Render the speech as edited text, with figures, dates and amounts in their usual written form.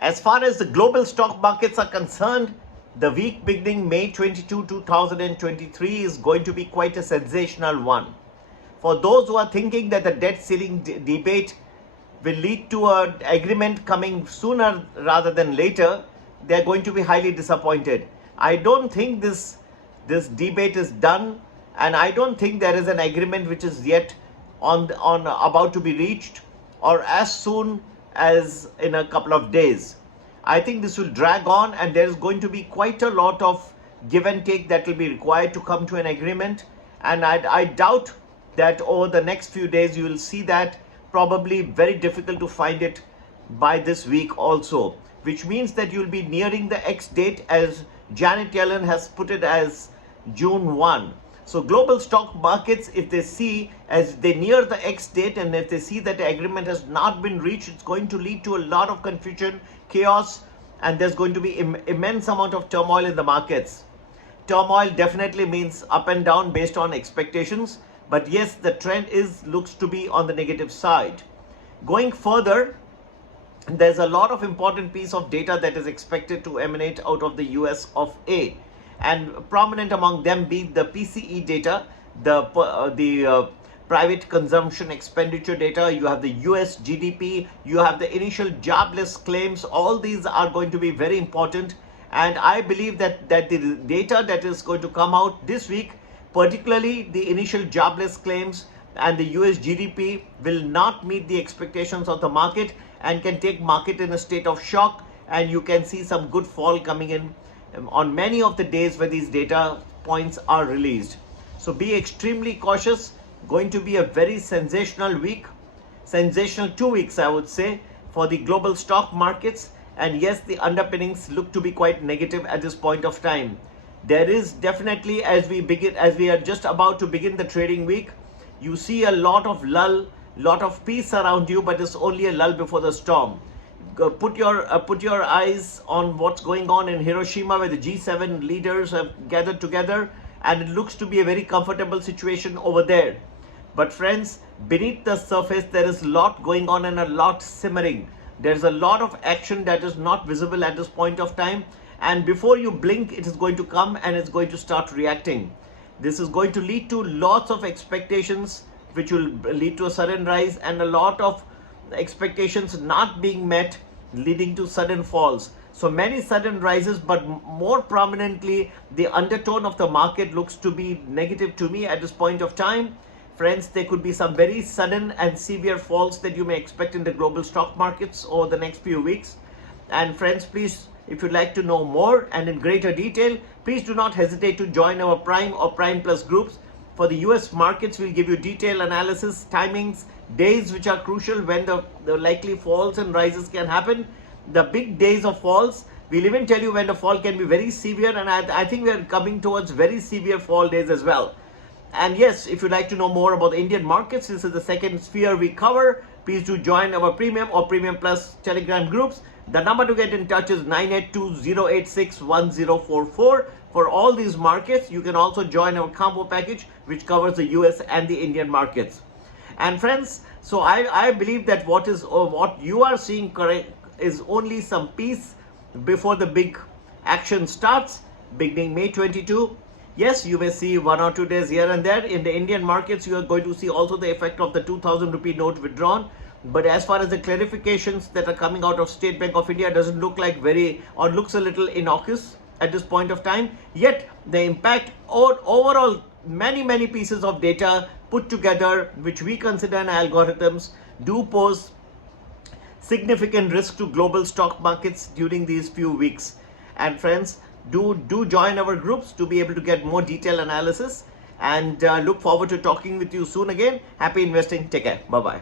As far as the global stock markets are concerned, the week beginning May 22, 2023 is going to be quite a sensational one. For those who are thinking that the debt ceiling debate will lead to an agreement coming sooner rather than later, they are going to be highly disappointed. I don't think this debate is done, and I don't think there is an agreement which is yet on about to be reached, or as soon as in a couple of days. I think this will drag on, and there is going to be quite a lot of give and take that will be required to come to an agreement. And I doubt that over the next few days you will see that. Probably very difficult to find it by this week also, which means that you'll be nearing the X date, as Janet Yellen has put it, as June 1. So global stock markets, if they see as they near the X date, and if they see that the agreement has not been reached, it's going to lead to a lot of confusion, chaos, and there's going to be immense amount of turmoil in the markets. Turmoil definitely means up and down based on expectations, but yes, the trend looks to be on the negative side. Going further, there's a lot of important piece of data that is expected to emanate out of the US of A. And prominent among them being the PCE data, the private consumption expenditure data, you have the US GDP, you have the initial jobless claims. All these are going to be very important. And I believe that the data that is going to come out this week, particularly the initial jobless claims and the US GDP, will not meet the expectations of the market and can take market in a state of shock. And you can see some good fall coming in on many of the days where these data points are released. So be extremely cautious. Going to be a very sensational week, sensational 2 weeks, I would say, for the global stock markets. And yes, the underpinnings look to be quite negative at this point of time. There is definitely, as we are just about to begin the trading week, you see a lot of lull, lot of peace around you, but it's only a lull before the storm. Put your eyes on what's going on in Hiroshima, where the G7 leaders have gathered together, and it looks to be a very comfortable situation over there. But friends, beneath the surface, there is a lot going on and a lot simmering. There's a lot of action that is not visible at this point of time, and before you blink, it is going to come and it's going to start reacting. This is going to lead to lots of expectations, which will lead to a sudden rise, and a lot of expectations not being met, leading to sudden falls. So many sudden rises, but more prominently, the undertone of the market looks to be negative to me at this point of time. Friends, there could be some very sudden and severe falls that you may expect in the global stock markets over the next few weeks. And friends, please, if you'd like to know more and in greater detail, please do not hesitate to join our Prime or Prime Plus groups. For the US markets, we'll give you detailed analysis, timings, days which are crucial when the likely falls and rises can happen. The big days of falls, we'll even tell you when the fall can be very severe, and I think we're coming towards very severe fall days as well. And yes, if you'd like to know more about the Indian markets, this is the second sphere we cover. Please do join our Premium or Premium Plus Telegram groups. The number to get in touch is 982-086-1044. For all these markets, you can also join our combo package, which covers the US and the Indian markets. And friends, so I believe that what you are seeing correct is only some peace before the big action starts, beginning May 22. Yes, you may see 1 or 2 days here and there. In the Indian markets, you are going to see also the effect of the 2,000 rupee note withdrawn. But as far as the clarifications that are coming out of State Bank of India, doesn't look like looks a little innocuous at this point of time. Yet the impact overall, many pieces of data put together, which we consider in algorithms, do pose significant risk to global stock markets during these few weeks. And friends, do join our groups to be able to get more detailed analysis, and look forward to talking with you soon again. Happy investing. Take care. Bye-bye.